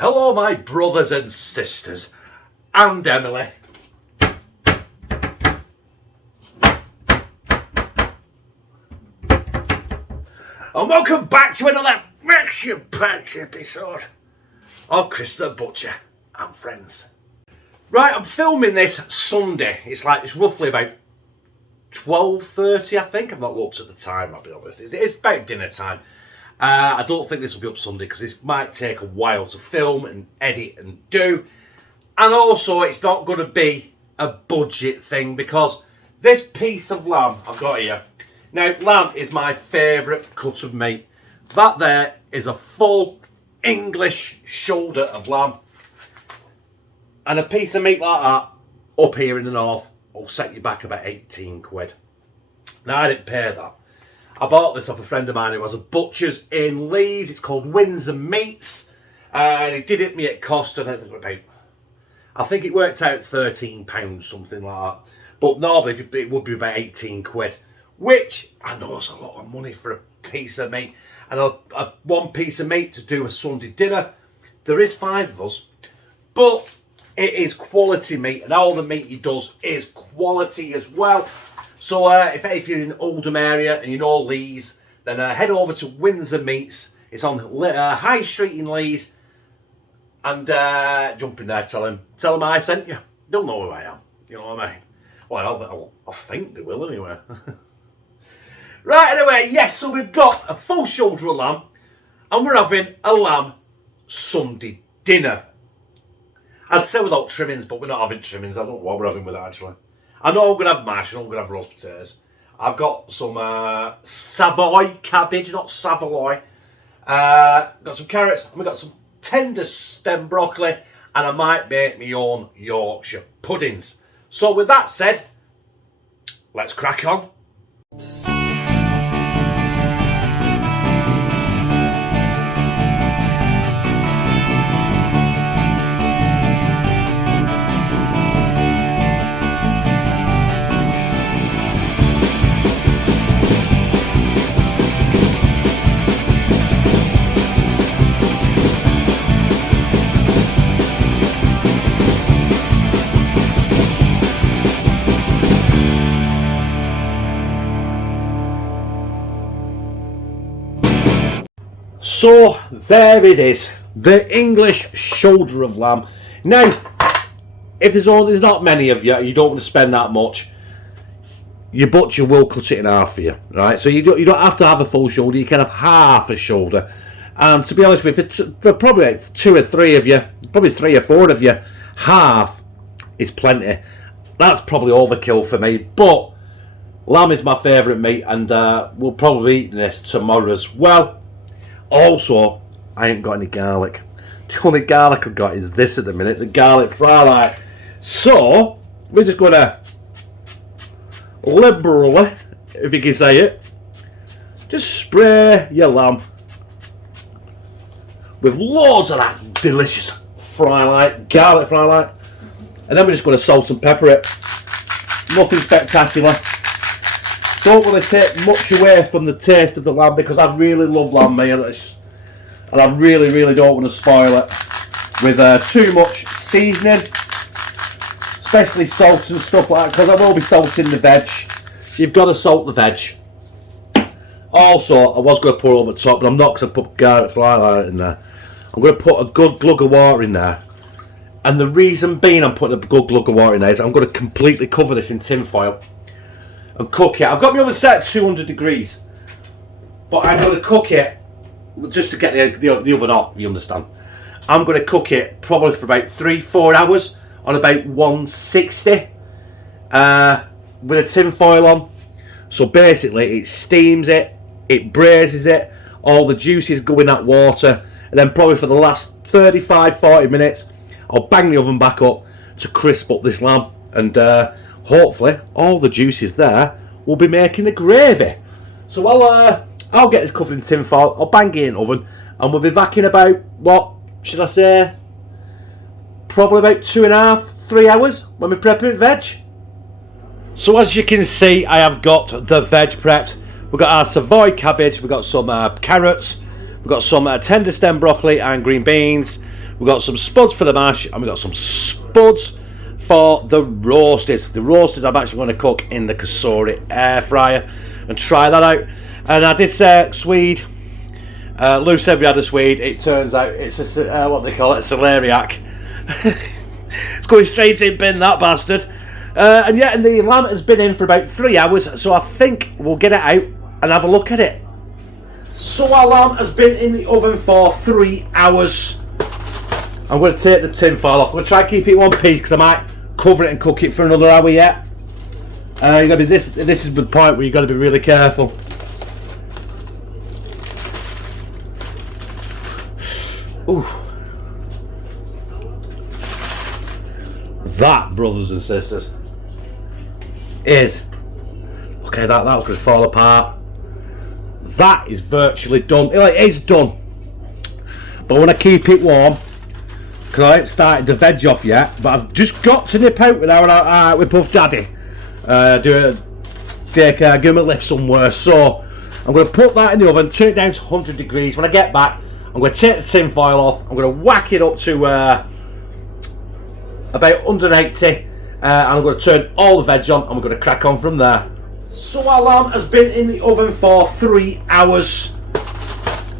Hello my brothers and sisters, and Emily. And welcome back to another action-packed episode of Chris the Butcher and Friends. Right, I'm filming this Sunday. It's roughly about 12:30, I think. I've not looked at the time, I'll be honest. It's about dinner time. I don't think this will be up Sunday because this might take a while to film and edit and do. And also, it's not going to be a budget thing because this piece of lamb I've got here. Now, lamb is my favourite cut of meat. That there is a full English shoulder of lamb. And a piece of meat like that, up here in the north, will set you back about 18 quid. Now, I didn't pay that. I bought this off a friend of mine who has a butcher's in Lees. It's called Windsor Meats. And he did it me at cost, and I think it worked out £13, something like that. But normally it would be about 18 quid. Which I know is a lot of money for a piece of meat. And one piece of meat to do a Sunday dinner. There is 5 of us. But it is quality meat. And all the meat he does is quality as well. So if you're in Oldham area and you know Lees, then head over to Windsor Meats. It's on High Street in Lees. And jump in there, tell them I sent you. They'll know who I am. You know what I mean? Well, I think they will anyway. Right, anyway, yes, so we've got a full shoulder of lamb. And we're having a lamb Sunday dinner. I'd say without trimmings, but we're not having trimmings. I don't know what we're having with it, actually. I know I'm going to have mash and I'm going to have roast potatoes. I've got some Savoy cabbage, not Savoy. Got some carrots, and we've got some tender stem broccoli, and I might make my own Yorkshire puddings. So with that said, let's crack on. So there it is, the English shoulder of lamb. Now, if there's not many of you, you don't want to spend that much, your butcher will cut it in half for you, right? So you don't have to have a full shoulder, you can have half a shoulder. And to be honest with you, for probably 2 or 3 of you, probably 3 or 4 of you, half is plenty. That's probably overkill for me, but lamb is my favourite meat, and we'll probably be eating this tomorrow as well. Also, I ain't got any garlic. The only garlic I've got is this at the minute, the garlic fry light. So, we're just going to liberally, if you can say it, just spray your lamb with loads of that delicious fry light, garlic fry light. And then we're just going to salt and pepper it. Nothing spectacular. Don't want to take much away from the taste of the lamb because I really love lamb meat, and I really don't want to spoil it with too much seasoning, especially salt and stuff like that, because I will be salting the veg. You've got to salt the veg. Also, I was going to pour over the top, but I'm not, because I put garlic fry light in there. I'm going to put a good glug of water in there, and the reason being I'm putting a good glug of water in there is I'm going to completely cover this in tin foil and cook it. I've got my oven set at 200 degrees, but I'm going to cook it just to get the oven hot, you understand. I'm going to cook it probably for about 3-4 hours on about 160 with a tin foil on. So basically it steams it, it braises it, all the juices go in that water, and then probably for the last 35-40 minutes I'll bang the oven back up to crisp up this lamb, and hopefully all the juices there will be making the gravy. So I'll get this covered in tin foil, I'll bang it in the oven, and we'll be back in about, what should I say, probably about 2.5-3 hours when we're prepping veg. So as you can see, I have got the veg prepped. We've got our Savoy cabbage, we've got some carrots, we've got some tender stem broccoli and green beans. We've got some spuds for the mash, and we've got some spuds for the roasted. The roasted I'm actually going to cook in the Kasori air fryer and try that out. And I did say Swede. Lou said we had a Swede. It turns out it's a what they call it, a celeriac. It's going straight in bin, that bastard. And yeah, and the lamb has been in for about 3 hours, so I think we'll get it out and have a look at it. So our lamb has been in the oven for 3 hours. I'm going to take the tin foil off. I'm going to try and keep it in one piece because I might cover it and cook it for another hour yet. You got to be this is the point where you've got to be really careful. Ooh. That, brothers and sisters, is okay. That was going to fall apart. That is virtually done. It is done. But I want to keep it warm because I haven't started the veg off yet. But I've just got to nip out with Puff Daddy. Take give him a lift somewhere. So I'm going to put that in the oven, turn it down to 100 degrees. When I get back, I'm going to take the tin foil off. I'm going to whack it up to about 180, and I'm going to turn all the veg on, and we're going to crack on from there. So our lamb has been in the oven for 3 hours.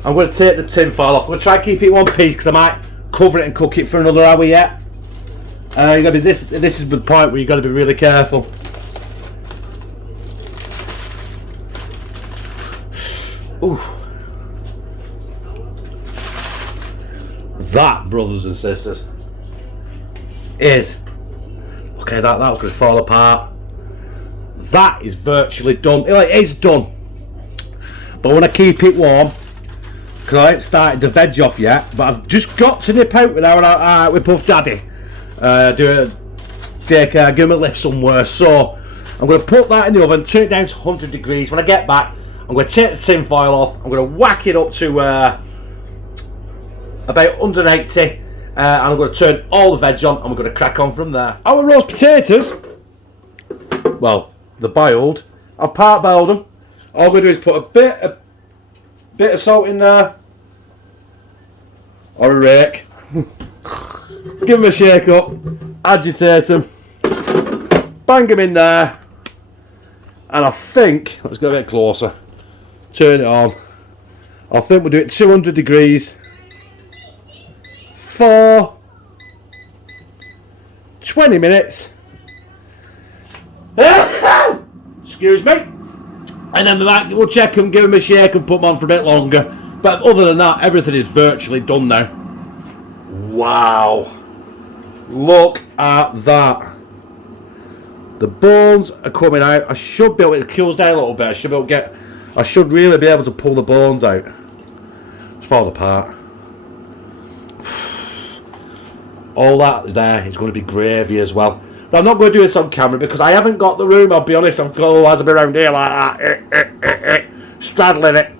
I'm going to take the tin foil off. I'm going to try and keep it in one piece because I might cover it and cook it for another hour yet. You got to be this is the point where you've got to be really careful. Ooh. That, brothers and sisters, is okay. That was going to fall apart. That is virtually done. It is done. But I want to keep it warm because I haven't started the veg off yet. But I've just got to nip out with Puff Daddy. Give him a lift somewhere. So I'm going to put that in the oven, turn it down to 100 degrees. When I get back, I'm going to take the tin foil off. I'm going to whack it up to about 180, and I'm going to turn all the veg on, and we're going to crack on from there. Our roast potatoes, well, they're boiled. I've part boiled them. All I'm going to do is put a bit of salt in there, or a rake. Give them a shake up, agitate them, bang them in there, and I think, let's go a bit closer, turn it on. I think we'll do it 200 degrees for 20 minutes. Excuse me. And then we'll check them, give them a shake and put them on for a bit longer. But other than that, everything is virtually done now. Wow. Look at that. The bones are coming out. I should be able, it cools down a little bit. I should really be able to pull the bones out. It's falling apart. All that there is going to be gravy as well. Now, I'm not going to do this on camera because I haven't got the room, I'll be honest. I've got all eyes around here like that, straddling it.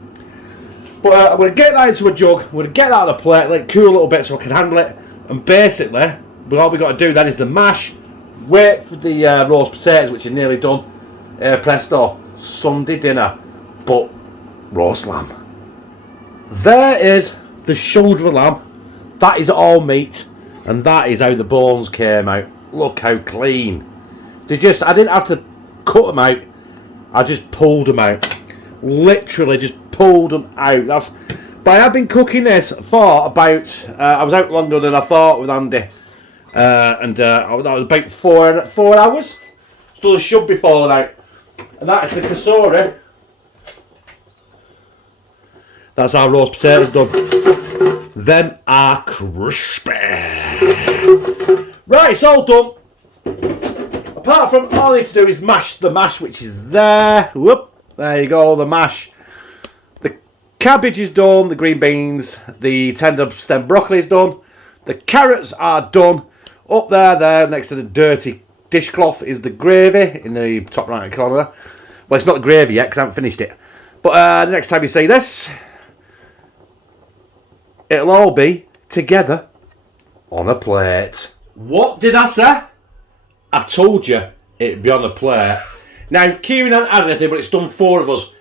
But I'm going to get that into a jug, I'm going to get that on a plate, let it cool a little bit so I can handle it. And basically, all we've got to do then is the mash, wait for the roast potatoes, which are nearly done. Presto, Sunday dinner, but roast lamb. There is the shoulder of lamb. That is all meat. And that is how the bones came out. Look how clean. I didn't have to cut them out. I just pulled them out. Literally just pulled them out. But I have been cooking this for about, I was out longer than I thought with Andy. That was about 4 hours. Still should be falling out. And that is the Kasori. That's our roast potatoes done. Them are crispy. Right, it's all done. Apart from all I need to do is mash the mash, which is there. Whoop, there you go, the mash. The cabbage is done, the green beans, the tender stem broccoli is done. The carrots are done. Up there, next to the dirty dishcloth is the gravy in the top right hand corner. Well, it's not the gravy yet because I haven't finished it. But the next time you see this, it'll all be together on a plate. What did I say? I told you it'd be on a plate. Now, Kieran hasn't had anything, but it's done 4 of us.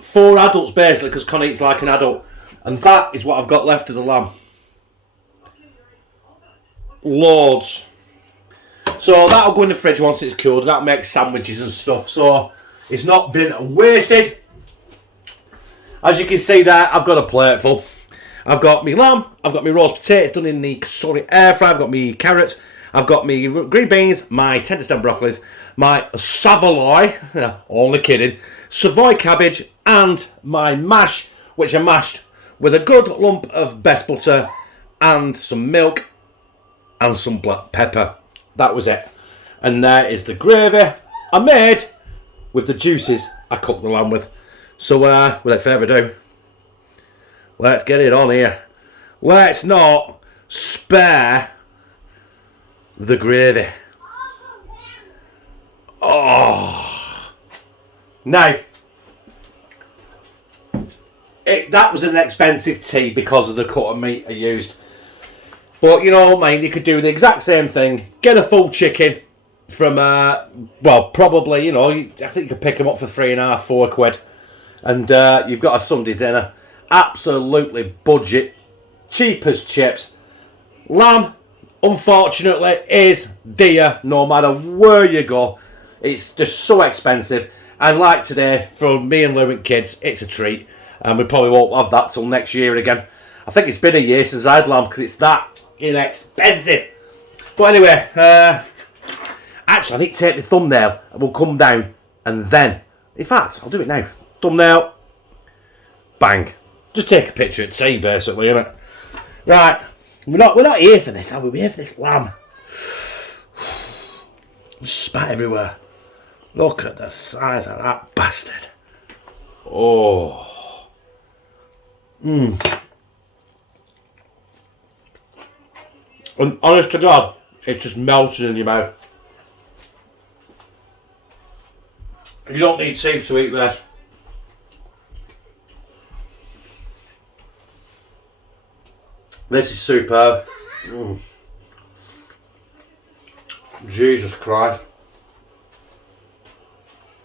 4 adults, basically, because Connie eats like an adult. And that is what I've got left as a lamb. loads. So that'll go in the fridge once it's cooled, and that'll make sandwiches and stuff. So it's not been wasted. As you can see there, I've got a plate full. I've got me lamb, I've got me roast potatoes done in the air fryer, I've got me carrots, I've got me green beans, my tender stem broccolis, my Savoy, only kidding, Savoy cabbage, and my mash, which I mashed with a good lump of best butter and some milk and some black pepper. That was it. And there is the gravy I made with the juices I cooked the lamb with. So without further ado, let's get it on here. Let's not spare the gravy. Oh. Now, that was an expensive tea because of the cut of meat I used. But you know what I mean, you could do the exact same thing. Get a full chicken from, well, probably, you know, I think you could pick them up for £3.5, £4. And you've got a Sunday dinner. Absolutely budget. Cheap as chips. Lamb, unfortunately, is dear no matter where you go. It's just so expensive. And like today, for me and Lou and kids, it's a treat. And we probably won't have that till next year again. I think it's been a year since I had lamb because it's that inexpensive. But anyway, actually, I need to take the thumbnail and we'll come down and then, in fact, I'll do it now. Thumbnail, bang. Just take a picture at tea, basically, innit? Right, we're not here for this, are we? We're here for this lamb. Spat everywhere. Look at the size of that bastard. Oh. And honest to God, it's just melting in your mouth. You don't need teeth to eat this. This is superb. Jesus Christ.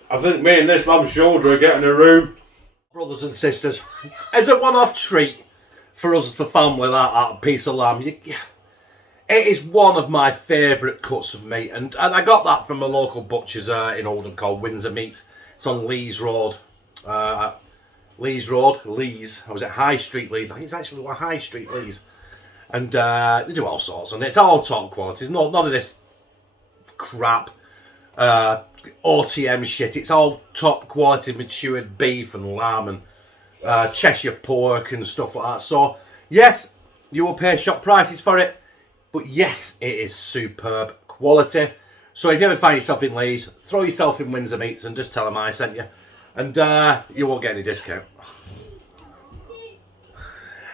I think me and this mum's shoulder are getting a room. Brothers and sisters, as a one-off treat for us, the family, that piece of lamb, it is one of my favourite cuts of meat. And I got that from a local butcher's in Oldham called Windsor Meats. It's on Lees Road. Lees. I was at High Street Lees. I think it's actually High Street Lees. And they do all sorts, and it's all top quality. There's none of this crap OTM shit. It's all top quality matured beef and lamb and Cheshire pork and stuff like that. So yes, you will pay shop prices for it, but yes, it is superb quality. So if you ever find yourself in Lees, throw yourself in Windsor Meats and just tell them I sent you, and you won't get any discount.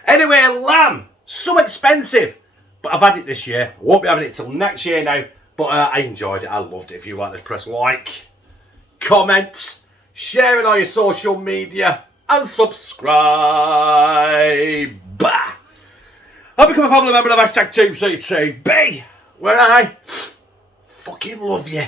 Anyway, lamb. So expensive, but I've had it this year. I won't be having it till next year now, but I enjoyed it. I loved it. If you like this, press like, comment, share it on your social media, and subscribe. I'll become a family member of #2CTB, where I fucking love you.